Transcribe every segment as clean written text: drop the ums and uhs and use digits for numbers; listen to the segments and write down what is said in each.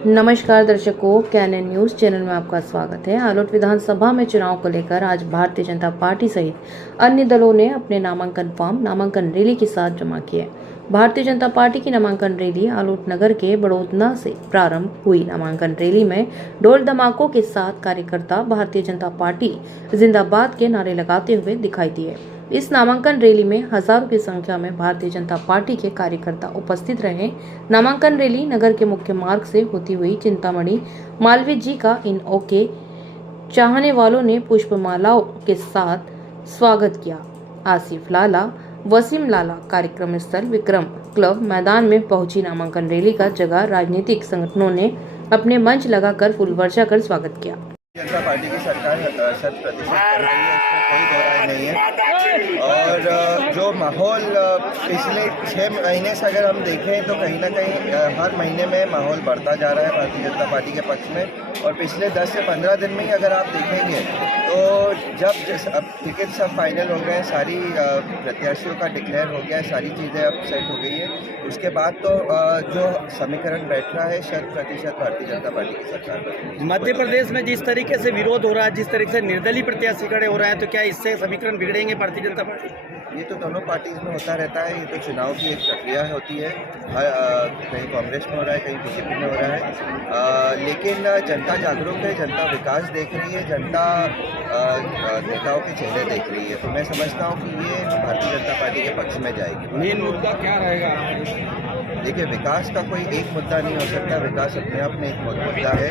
नमस्कार दर्शकों, cannon news channel में आपका स्वागत है। आलोट विधानसभा में चुनाव को लेकर आज भारतीय जनता पार्टी सहित अन्य दलों ने अपने नामांकन फॉर्म नामांकन रैली के साथ जमा किए। भारतीय जनता पार्टी की नामांकन रैली आलोट नगर के बड़ौतना से प्रारंभ हुई। नामांकन रैली में ढोल धमाकों के साथ कार्यकर्ता भारतीय जनता पार्टी जिंदाबाद के नारे लगाते हुए दिखाई दिए। इस नामांकन रैली में हजारों की संख्या में भारतीय जनता पार्टी के कार्यकर्ता उपस्थित रहे। नामांकन रैली नगर के मुख्य मार्ग से होती हुई चिंतामणि मालवीय जी का इन ओके चाहने वालों ने पुष्पमालाओं के साथ स्वागत किया। आसिफ लाला, वसीम लाला कार्यक्रम स्थल विक्रम क्लब मैदान में पहुंची। नामांकन रैली का जगह राजनीतिक संगठनों ने अपने मंच लगाकर फूल वर्षा कर स्वागत किया। जनता पार्टी की सरकार 100% कर रही है, इसमें कोई दो राय नहीं है। और जो माहौल पिछले 6 महीने से अगर हम देखें तो कहीं ना कहीं हर महीने में माहौल बढ़ता जा रहा है भारतीय जनता पार्टी के पक्ष में। और पिछले 10 से 15 दिन में ही अगर आप देखेंगे तो जब अब टिकट सब फाइनल हो गए, सारी प्रत्याशियों का डिक्लेयर हो गया है, सारी चीज़ें अब सेट हो गई है, उसके बाद तो जो समीकरण बैठ रहा है 100% भारतीय जनता पार्टी की सरकार पर। मध्य प्रदेश में जिस तरीके से विरोध हो रहा है, जिस तरीके से निर्दलीय प्रत्याशी खड़े हो रहे हैं, तो क्या इससे समीकरण बिगड़ेंगे भारतीय जनता पार्टी? ये तो दोनों पार्टीज में होता रहता है। ये तो चुनाव की एक प्रक्रिया होती है। कहीं कांग्रेस में हो रहा है, कहीं बीजेपी में हो रहा है। लेकिन जनता जागरूक है, जनता विकास देख रही है, जनता नेताओं के चेहरे देख रही है। तो मैं समझता हूँ कि ये भारतीय जनता पार्टी के पक्ष में जाएगी। मेन मुद्दा क्या रहेगा? देखिए, विकास का कोई एक मुद्दा नहीं हो सकता। विकास अपने आप में एक मुद्दा है।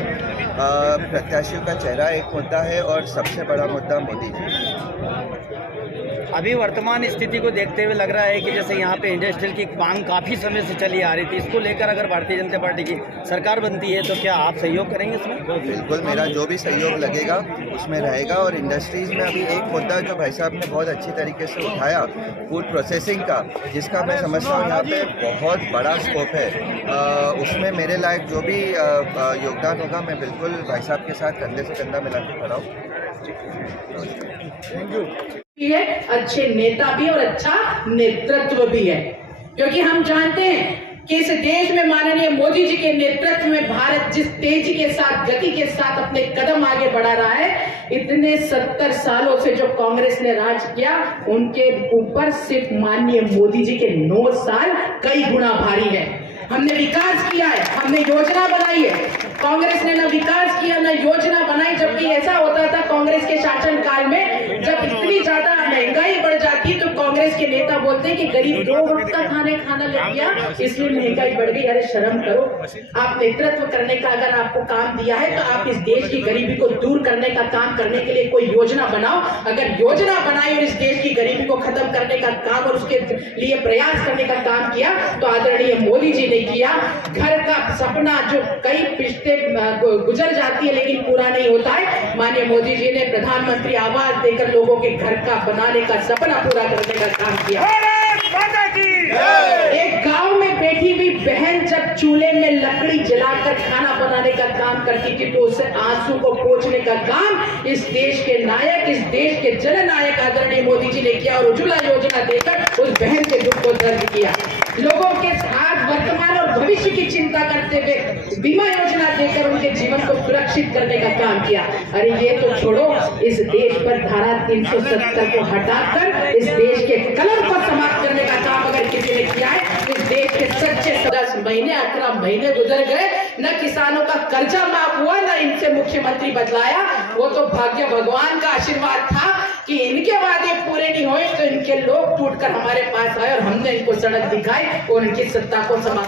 प्रत्याशियों का चेहरा एक मुद्दा है और सबसे बड़ा मुद्दा मोदी जी। अभी वर्तमान स्थिति को देखते हुए लग रहा है कि जैसे यहाँ पे इंडस्ट्रियल की मांग काफ़ी समय से चली आ रही थी, इसको लेकर अगर भारतीय जनता पार्टी की सरकार बनती है तो क्या आप सहयोग करेंगे इसमें? बिल्कुल, मेरा जो भी सहयोग लगेगा उसमें रहेगा। और इंडस्ट्रीज़ में अभी एक मुद्दा जो भाई साहब ने बहुत अच्छी तरीके से उठाया, फूड प्रोसेसिंग का, जिसका मैं समझता हूँ यहाँ पे बहुत बड़ा स्कोप है। उसमें मेरे लायक जो भी योगदान होगा, मैं बिल्कुल भाई साहब के साथ कंधे से कंधा मिला के खड़ा हूँ। Thank you. है, अच्छे नेता भी और अच्छा नेतृत्व भी है, क्योंकि हम जानते हैं कि इस देश में माननीय मोदी जी के नेतृत्व में भारत जिस तेजी के साथ, गति के साथ अपने कदम आगे बढ़ा रहा है, इतने 70 सालों से जो कांग्रेस ने राज किया, उनके ऊपर सिर्फ माननीय मोदी जी के 9 साल कई गुना भारी है। हमने विकास किया है, हमने योजना बनाई है। कांग्रेस ने ना विकास किया ना योजना बनाई, जबकि ऐसा होता था कांग्रेस के शासन काल में, जब इतनी ज्यादा महंगाई बढ़ जाती तो कांग्रेस के नेता बोलते हैं कि गरीब 2 वक्त का खाना लग गया, इसलिए महंगाई बढ़ गई। अरे शर्म करो, आप नेतृत्व करने का अगर आपको काम दिया है तो आप इस देश की गरीबी को दूर करने का काम करने के लिए कोई योजना बनाओ। अगर योजना बनाई और इस देश की गरीबी को खत्म करने का काम और उसके लिए प्रयास करने का काम किया तो आदरणीय मोदी जी ने किया। घर का सपना जो कई पिछले गुजर जाती है लेकिन पूरा नहीं होता है, माननीय मोदी जी ने प्रधानमंत्री आवास देकर लोगों के घर का बनाने का सपना पूरा करने का काम किया। एक गांव में बैठी हुई बहन जब चूल्हे में लकड़ी जलाकर खाना बनाने का काम करती थी तो उसे आंसू को पोंछने का काम इस देश के नायक, इस देश के जननायक आदरणीय मोदी जी ने किया और उज्ज्वला योजना देकर उस बहन के दुख को दर्द किया। लोगों के साथ वर्तमान और भविष्य की चिंता करते हुए बीमा योजना देकर उनके जीवन को सुरक्षित करने का काम किया। अरे ये तो छोड़ो, इस देश पर धारा 370 को हटाकर इस देश के कलम को समाप्त करने का काम अगर किसी ने किया है, इस देश के सच्चे 10 महीने 18 महीने गुजर गए, न किसानों का कर्जा माफ हुआ, न इनसे मुख्यमंत्री बदलाया। वो तो भाग्य भगवान का आशीर्वाद था कि इनके वादे पूरे नहीं हुए तो इनके लोग टूटकर हमारे पास आए और हमने इनको सड़क दिखाई और इनकी सत्ता को समाप्त